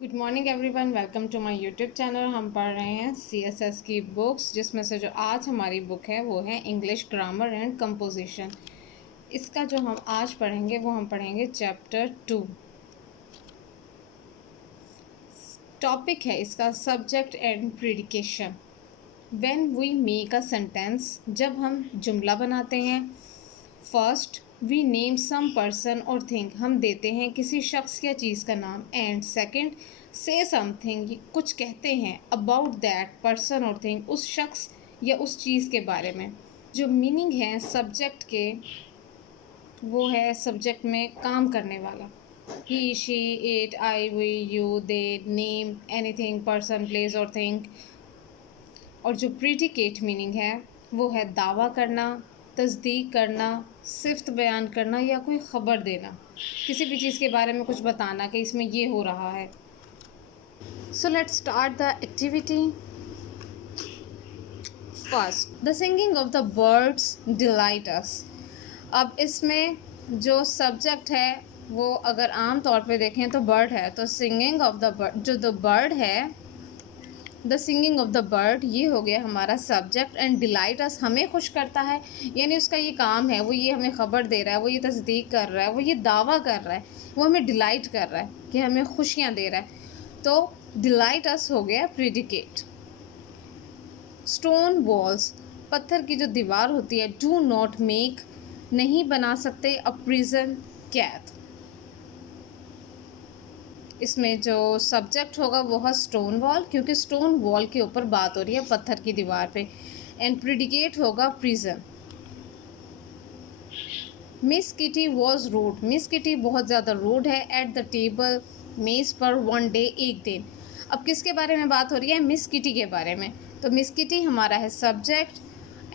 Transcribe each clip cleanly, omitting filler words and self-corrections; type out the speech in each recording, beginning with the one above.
Good morning everyone, welcome to my YouTube channel. हम पढ़ रहे हैं सीएसएस की बुक्स, जिसमें से जो आज हमारी बुक है वो है इंग्लिश ग्रामर एंड कंपोजिशन। इसका जो हम आज पढ़ेंगे वो हम पढ़ेंगे चैप्टर 2। टॉपिक है इसका subject and predicate. When we make a sentence, जब हम जुमला बनाते हैं। First we name some person और थिंग, हम देते हैं किसी शख्स या चीज़ का नाम। एंड सेकंड से समथिंग, कुछ कहते हैं अबाउट दैट पर्सन और थिंग, उस शख्स या उस चीज़ के बारे में। जो मीनिंग है सब्जेक्ट के, वो है सब्जेक्ट में काम करने वाला। He, she, it, I, we, you, they, name anything, person, place और थिंग। और जो प्रीडिकेट मीनिंग है वो है दावा करना, तस्दीक करना, सिफ्त बयान करना या कोई ख़बर देना, किसी भी चीज़ के बारे में कुछ बताना कि इसमें ये हो रहा है। So let's start the activity. First, the singing of the birds delight us. अब इसमें जो सब्जेक्ट है वो अगर आम तौर पे देखें तो बर्ड है, तो सिंगिंग ऑफ द बर्ड, जो द बर्ड है, the singing of the bird, ये हो गया हमारा सब्जेक्ट। एंड डिलाइट अस, हमें खुश करता है, यानी उसका ये काम है, वो ये हमें ख़बर दे रहा है, वो ये तस्दीक कर रहा है, वो ये दावा कर रहा है, वो हमें डिलाइट कर रहा है कि हमें खुशियाँ दे रहा है। तो डिलाइट अस हो गया प्रीडिकेट। स्टोन वॉल्स, पत्थर की जो दीवार होती है, डू नॉट मेक, नहीं बना सकते, अ प्रिजन कैद। इसमें जो सब्जेक्ट होगा वो है स्टोन वॉल, क्योंकि स्टोन वॉल के ऊपर बात हो रही है, पत्थर की दीवार पे। एंड प्रीडिकेट होगा prison. Miss Kitty was rude, Miss Kitty बहुत ज़्यादा रूड है। एट द टेबल, मेज़ पर, वन डे, एक दिन। अब किसके बारे में बात हो रही है? मिस किटी के बारे में। तो मिस किटी हमारा है subject.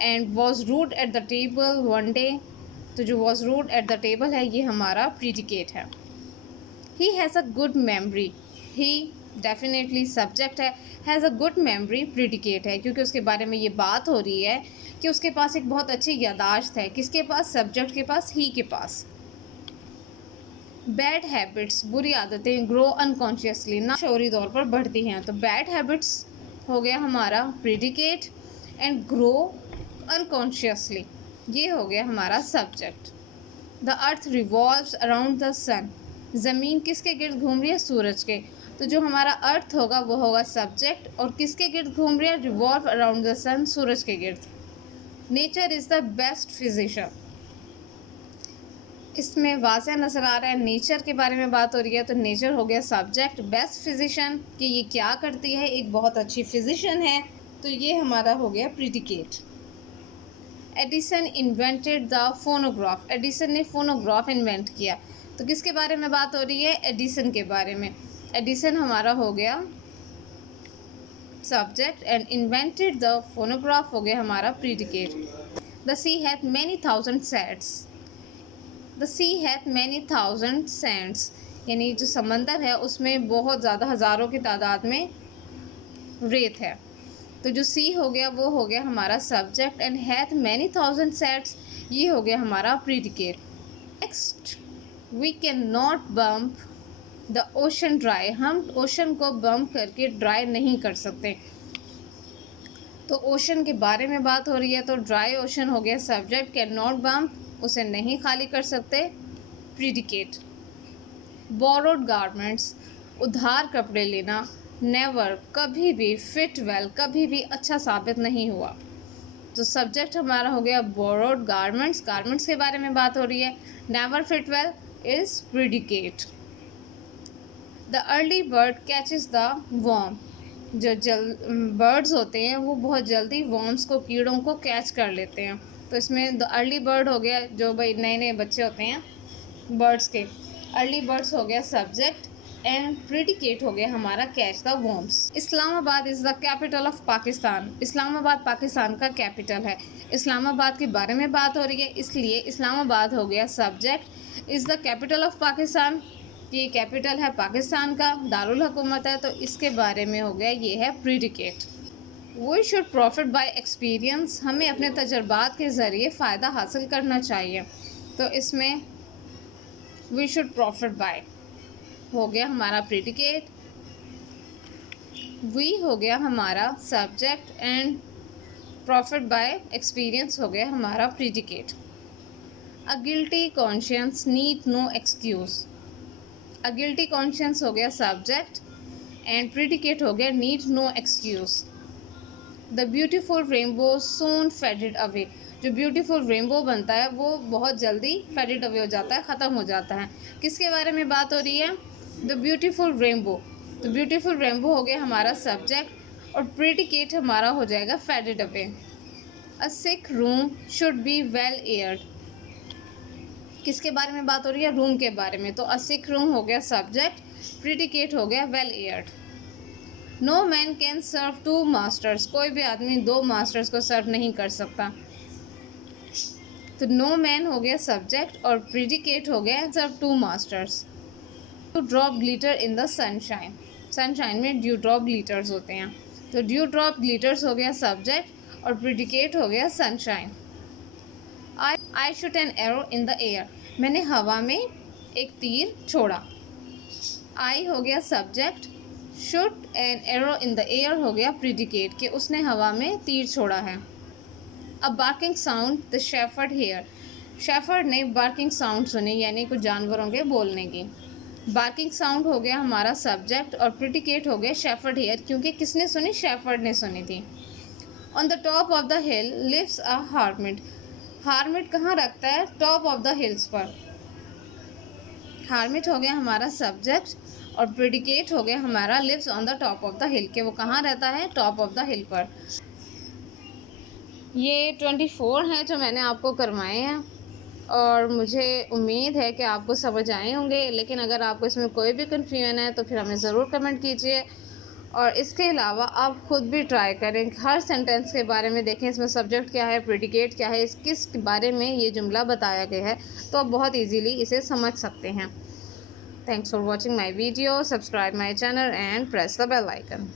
And was rude at the table, one day, तो जो was rude at the table है ये हमारा प्रीडिकेट है। He has a good memory, he definitely subject है, has a good memory predicate है, क्योंकि उसके बारे में ये बात हो रही है कि उसके पास एक बहुत अच्छी यादाश्त है। किसके पास? सब्जेक्ट के पास, ही के पास। बैड हैबिट्स, बुरी आदतें, ग्रो अनकॉन्शियसली, ना शौरी तौर पर बढ़ती हैं, तो बैड हैबिट्स हो गया हमारा प्रीडिकेट। एंड ग्रो अनकॉन्शियसली, ये हो गया हमारा subject. The earth revolves around the sun, ज़मीन किसके गिर्द घूम रही है? सूरज के। तो जो हमारा अर्थ होगा वो होगा सब्जेक्ट, और किसके गिर्द घूम रही है? रिवॉल्व अराउंड द सन, सूरज के गिर्द। Nature is the best physician, इसमें वाज़ह नज़र आ रहा है नेचर के बारे में बात हो रही है, तो नेचर हो गया सब्जेक्ट। बेस्ट फिजिशियन, कि ये क्या करती है? एक बहुत अच्छी फिजिशियन है, तो ये हमारा हो गया predicate. Edison invented the phonograph, Edison ने फोनोग्राफ इन्वेंट किया, तो किसके बारे में बात हो रही है? एडिसन के बारे में। एडिसन हमारा हो गया subject. And invented the phonograph हो गया हमारा predicate. The sea hath many thousand sands, the sea hath many thousand sands, यानी जो समंदर है उसमें बहुत ज़्यादा हज़ारों की तादाद में रेत है, तो जो सी हो गया वो हो गया हमारा subject. And hath many thousand sands, ये हो गया हमारा predicate. Next, we can not bump the ocean dry, हम ओशन को बम्प करके ड्राई नहीं कर सकते, तो ओशन के बारे में बात हो रही है, तो ड्राई ओशन हो गया सब्जेक्ट। कैन नॉट बम्प, उसे नहीं खाली कर सकते, प्रीडिकेट। बोरोड गारमेंट्स, उधार कपड़े लेना। नेवर, कभी भी। फिट वेल, कभी भी अच्छा साबित नहीं हुआ, तो सब्जेक्ट हमारा हो गया बोरोड गारमेंट्स, गारमेंट्स के बारे में बात हो रही है। Never fit well is predicate. The early bird catches the worm, जो बर्ड्स होते हैं वो बहुत जल्दी वर्म्स को, कीड़ों को कैच कर लेते हैं, तो इसमें द अर्ली बर्ड हो गया, जो भाई नए नए बच्चे होते हैं बर्ड्स के, अर्ली बर्ड्स हो गया सब्जेक्ट। एंड प्रीडिकेट हो गया हमारा catch the worms. Islamabad is the capital of Pakistan, Islamabad Pakistan का कैपिटल है, इस्लामाबाद के बारे में बात हो रही है, इसलिए इस्लामाबाद हो गया subject. Is the capital of Pakistan, ये कैपिटल है पाकिस्तान का, दारुल हुकूमत है, तो इसके बारे में हो गया ये है predicate. We should profit by experience, हमें अपने तजर्बात के ज़रिए फ़ायदा हासिल करना चाहिए, तो इसमें वी शुड प्रॉफिट बाय हो गया हमारा प्रीडिकेट। वी हो गया हमारा subject and profit by experience हो गया हमारा predicate. A guilty conscience need no excuse. A guilty conscience हो गया सब्जेक्ट एंड प्रीडिकेट हो गया need no excuse. The beautiful rainbow soon faded away. जो ब्यूटीफुल रेनबो बनता है वो बहुत जल्दी फेडेड अवे हो जाता है, ख़त्म हो जाता है। किसके बारे में बात हो रही है? The beautiful rainbow. तो ब्यूटीफुल रेनबो हो गया हमारा सब्जेक्ट और प्रीडिकेट हमारा हो जाएगा faded away. A sick room should be well aired. किसके बारे में बात हो रही है? रूम के बारे में। तो अ सिक रूम हो गया सब्जेक्ट, प्रीडिकेट हो गया well aired. No man can serve two masters. कोई भी आदमी दो मास्टर्स को सर्व नहीं कर सकता। तो नो मैन हो गया सब्जेक्ट और प्रीडिकेट हो गया serve two masters. Dew drop glitter in the sunshine. Sunshine में ड्यू ड्रॉप ग्लिटर्स होते हैं। तो ड्यू ड्रॉप ग्लिटर्स हो गया सब्जेक्ट और प्रीडिकेट हो गया sunshine. I shoot an arrow in the air. मैंने हवा में एक तीर छोड़ा। आई हो गया subject, shoot an arrow in the air हो गया प्रीडिकेट कि उसने हवा में तीर छोड़ा है। A barking sound the shepherd hear. Shepherd ने बार्किंग साउंड सुनी, यानी कुछ जानवरों के बोलने की। बार्किंग साउंड हो गया हमारा सब्जेक्ट और प्रीडिकेट हो गया शेफर्ड हेयर, क्योंकि किसने सुनी? शेफर्ड ने सुनी थी। On the top of the hill lives a hermit. Hermit कहाँ रखता है? टॉप ऑफ द हिल्स पर। हार्मिट हो गया हमारा सब्जेक्ट और प्रीडिकेट हो गया हमारा lives on the top of the hill, के वो कहाँ रहता है? टॉप ऑफ द हिल पर। ये 24 हैं जो मैंने आपको करवाए हैं और मुझे उम्मीद है कि आपको समझ आए होंगे। लेकिन अगर आपको इसमें कोई भी कन्फ्यूजन है तो फिर हमें ज़रूर कमेंट कीजिए। और इसके अलावा आप ख़ुद भी ट्राई करें, हर सेंटेंस के बारे में देखें, इसमें सब्जेक्ट क्या है, प्रीडिकेट क्या है, किस बारे में ये जुमला बताया गया है, तो आप बहुत इजीली इसे समझ सकते हैं। Thanks for watching my video. Subscribe my channel and press the bell icon.